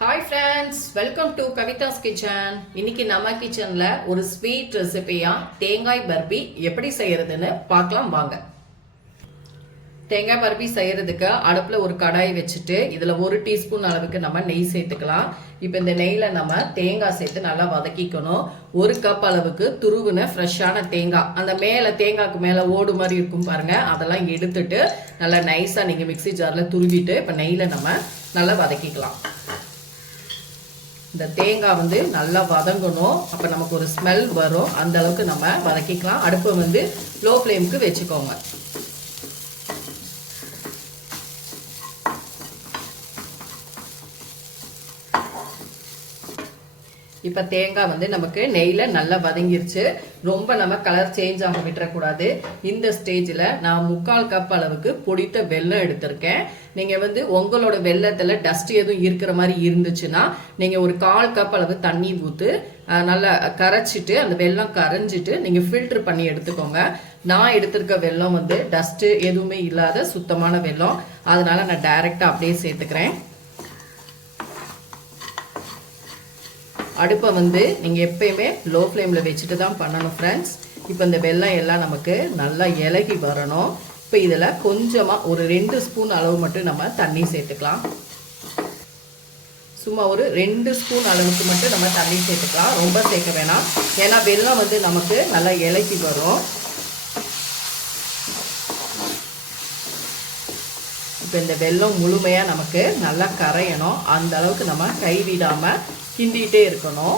Hi friends, welcome to Kavita's Kitchen. இன்னைக்கு நம்ம கிச்சன்ல ஒரு ஸ்வீட் ரெசிபியா தேங்காய் பர்பி எப்படி செய்யறதுன்னு பார்க்கலாம் வாங்க. தேங்காய் பர்பி செய்யறதுக்கு அடுப்புல ஒரு கடாய் வச்சுட்டு இதுல 1 டீஸ்பூன் அளவுக்கு நம்ம நெய் சேர்த்துக்கலாம். இப்போ இந்த நெய்ல நம்ம தேங்காய் சேர்த்து நல்லா வதக்கிக்கணும். 1 கப் அளவுக்கு துருவின ஃப்ரெஷ்ஷான தேங்காய், அந்த மேல தேங்காய்க்கு மேல ஓடு மாதிரி இருக்கும் பாருங்க, அதெல்லாம் எடுத்துட்டு நல்லா நைஸா நீங்க மிக்ஸி ஜார்ல துருவிட்டு இப்போ நெய்ல நம்ம நல்லா வதக்கிக்கலாம். இந்த தேங்காய் வந்து நல்லா வதங்கணும், அப்போ நமக்கு ஒரு ஸ்மெல் வரும், அந்த அளவுக்கு நம்ம வதக்கிக்கலாம். அடுப்பை வந்து லோ ஃப்ளேமுக்கு வச்சுக்கோங்க. இப்போ தேங்காய் வந்து நமக்கு நெய்யில் நல்லா வதங்கிருச்சு. ரொம்ப நம்ம கலர் சேஞ்ச் ஆக விட்டுறக்கூடாது. இந்த ஸ்டேஜில் நான் 3/4 கப் அளவுக்கு பொடித்த வெல்லம் எடுத்திருக்கேன். நீங்கள் வந்து உங்களோட வெல்லத்தில் டஸ்ட் எதுவும் இருக்கிற மாதிரி இருந்துச்சுன்னா நீங்கள் ஒரு 1/4 கப் அளவு தண்ணி ஊற்று நல்லா கரைச்சிட்டு அந்த வெல்லம் கரைஞ்சிட்டு நீங்கள் ஃபில்டர் பண்ணி எடுத்துக்கோங்க. நான் எடுத்திருக்க வெல்லம் வந்து டஸ்ட்டு எதுவுமே இல்லாத சுத்தமான வெல்லம், அதனால நான் டைரெக்டாக அப்படியே சேர்த்துக்கிறேன். அடுப்பை வந்து நீங்கள் எப்பயுமே லோ ஃப்ளேமில் வச்சுட்டு தான் பண்ணணும் ஃப்ரெண்ட்ஸ். இப்போ இந்த வெல்லம் எல்லாம் நமக்கு நல்லா இலகி வரணும். இப்போ இதில் கொஞ்சமாக ஒரு 2 ஸ்பூன் அளவு மட்டும் நம்ம தண்ணி சேர்த்துக்கலாம். சும்மா ஒரு 2 ஸ்பூன் அளவுக்கு மட்டும் நம்ம தண்ணி சேர்த்துக்கலாம், ரொம்ப சேர்க்க வேணாம். ஏன்னா வெல்லம் வந்து நமக்கு நல்லா இலகி வரும். இப்போ இந்த வெல்லம் முழுமையாக நமக்கு நல்லா கரையணும், அந்த அளவுக்கு நம்ம கைவிடாமல் கிண்டிகிட்டே இருக்கணும்.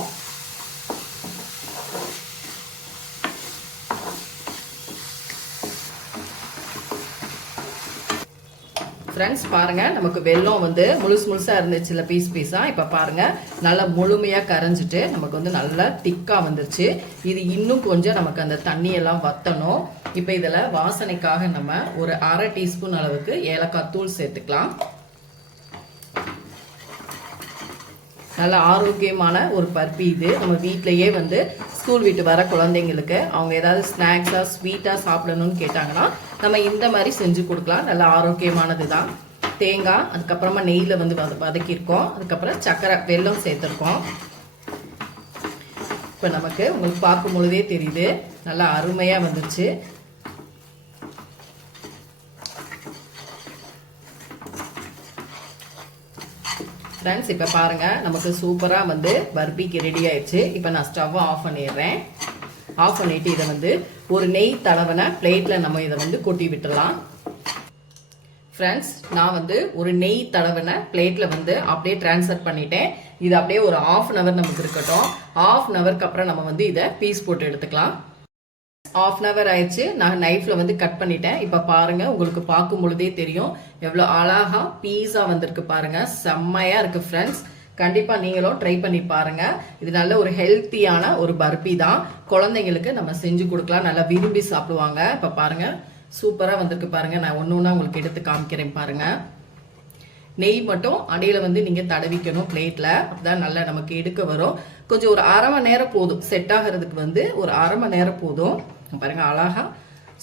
ஃப்ரெண்ட்ஸ் பாருங்க, நமக்கு வெல்லம் வந்து முழுசா இருந்துச்சுல பீஸ் பீஸா, இப்போ பாருங்க நல்லா முழுமையா கரைஞ்சிட்டு நமக்கு வந்து நல்லா திக்கா வந்துருச்சு. இது இன்னும் கொஞ்சம் நமக்கு அந்த தண்ணியெல்லாம் வத்தணும். இப்போ இதில் வாசனைக்காக நம்ம ஒரு 1/2 டீஸ்பூன் அளவுக்கு ஏலக்காய் தூள் சேர்த்துக்கலாம். நல்ல ஆரோக்கியமான ஒரு பர்பி இது. நம்ம வீட்டிலையே வந்து ஸ்கூல் விட்டு வர குழந்தைங்களுக்கு அவங்க ஏதாவது ஸ்நாக்ஸாக ஸ்வீட்டாக சாப்பிடணும்னு கேட்டாங்கன்னா நம்ம இந்த மாதிரி செஞ்சு கொடுக்கலாம். நல்ல ஆரோக்கியமானது தான். தேங்காய், அதுக்கப்புறமா நெய்யில் வந்து வதக்கியிருக்கோம், அதுக்கப்புறம் சர்க்கரை வெல்லம் சேர்த்துருக்கோம். இப்போ நமக்கு உங்களுக்கு பார்க்கும் பொழுதே தெரியுது நல்லா அருமையாக வந்துருச்சு. ஃப்ரெண்ட்ஸ் இப்போ பாருங்கள், நமக்கு சூப்பராக வந்து பர்பிக்கு ரெடி ஆயிடுச்சு. இப்போ நான் ஸ்டவ்வை ஆஃப் பண்ணிடுறேன். ஆஃப் பண்ணிவிட்டு இதை வந்து ஒரு நெய் தடவின பிளேட்டில் நம்ம இதை வந்து கொட்டி விட்டுடலாம். ஃப்ரெண்ட்ஸ் நான் வந்து ஒரு நெய் தடவின பிளேட்டில் வந்து அப்படியே ட்ரான்ஸ்ஃபர் பண்ணிட்டேன். இது அப்படியே ஒரு 1/2 hour நமக்கு இருக்கட்டும். 1/2 hourக்கு அப்புறம் நம்ம வந்து இதை பீஸ் போட்டு எடுத்துக்கலாம். 1/2 hour ஆயிடுச்சு. நான் நைஃப்ல வந்து கட் பண்ணிட்டேன். இப்ப பாருங்க, உங்களுக்கு பார்க்கும் பொழுதே தெரியும் எவ்வளவு அழகா பீஸா வந்திருக்கு பாருங்க. செம்மையா இருக்கு ஃப்ரெண்ட்ஸ். கண்டிப்பா நீங்களும் ட்ரை பண்ணி பாருங்க. இது நல்ல ஒரு ஹெல்த்தியான ஒரு பர்பி தான். குழந்தைங்களுக்கு நம்ம செஞ்சு கொடுக்கலாம், நல்லா விரும்பி சாப்பிடுவாங்க. இப்ப பாருங்க சூப்பரா வந்திருக்கு பாருங்க. நான் ஒன்னொன்னா உங்களுக்கு எடுத்து காமிக்கிறேன் பாருங்க. நெய் மட்டும் அடியில் வந்து நீங்கள் தடவிக்கணும் பிளேட்டில், அப்பதான் நல்லா நமக்கு எடுக்க வரும். கொஞ்சம் ஒரு 1/2 மணி நேரம் போதும் செட் ஆகிறதுக்கு, வந்து ஒரு 1/2 மணி நேரம் போதும். பாருங்க அழகா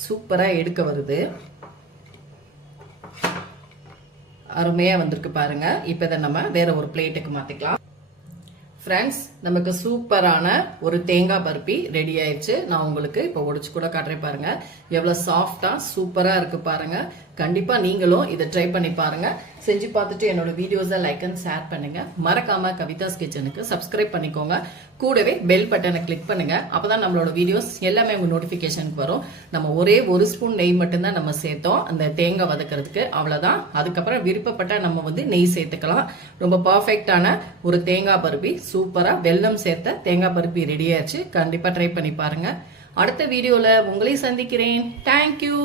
சூப்பராக எடுக்க வருது, அருமையாக வந்திருக்கு பாருங்க. இப்போ இதை நம்ம வேற ஒரு பிளேட்டுக்கு மாற்றிக்கலாம். ஃப்ரெண்ட்ஸ் நமக்கு சூப்பரான ஒரு தேங்காய் பர்பி ரெடி ஆயிடுச்சு. நான் உங்களுக்கு இப்போ உடைச்சு கூட காட்டுறேன் பாருங்க, எவ்வளோ சாஃப்டாக சூப்பராக இருக்கு பாருங்க. கண்டிப்பா நீங்களும் இதை ட்ரை பண்ணி பாருங்க. செஞ்சு பார்த்துட்டு என்னோட வீடியோஸை லைக் அண்ட் ஷேர் பண்ணுங்க. மறக்காம கவிதாஸ் கிச்சனுக்கு சப்ஸ்கிரைப் பண்ணிக்கோங்க. கூடவே பெல் பட்டனை கிளிக் பண்ணுங்க, அப்பதான் நம்மளோட வீடியோஸ் எல்லாமே உங்க நோட்டிபிகேஷனுக்கு வரும். நம்ம ஒரே 1 ஸ்பூன் நெய் மட்டும்தான் நம்ம சேர்த்தோம் அந்த தேங்காய் வதக்கிறதுக்கு, அவ்வளவுதான். அதுக்கப்புறம் விருப்பப்பட்ட நம்ம வந்து நெய் சேர்த்துக்கலாம். ரொம்ப பர்ஃபெக்டான ஒரு தேங்காய் பர்பி, சூப்பரா வெல்லம் சேர்த்த தேங்காய் பர்பி ரெடி ஆச்சு. கண்டிப்பா ட்ரை பண்ணி பாருங்க. அடுத்த வீடியோல உங்களை சந்திக்கிறேன். தேங்க்யூ.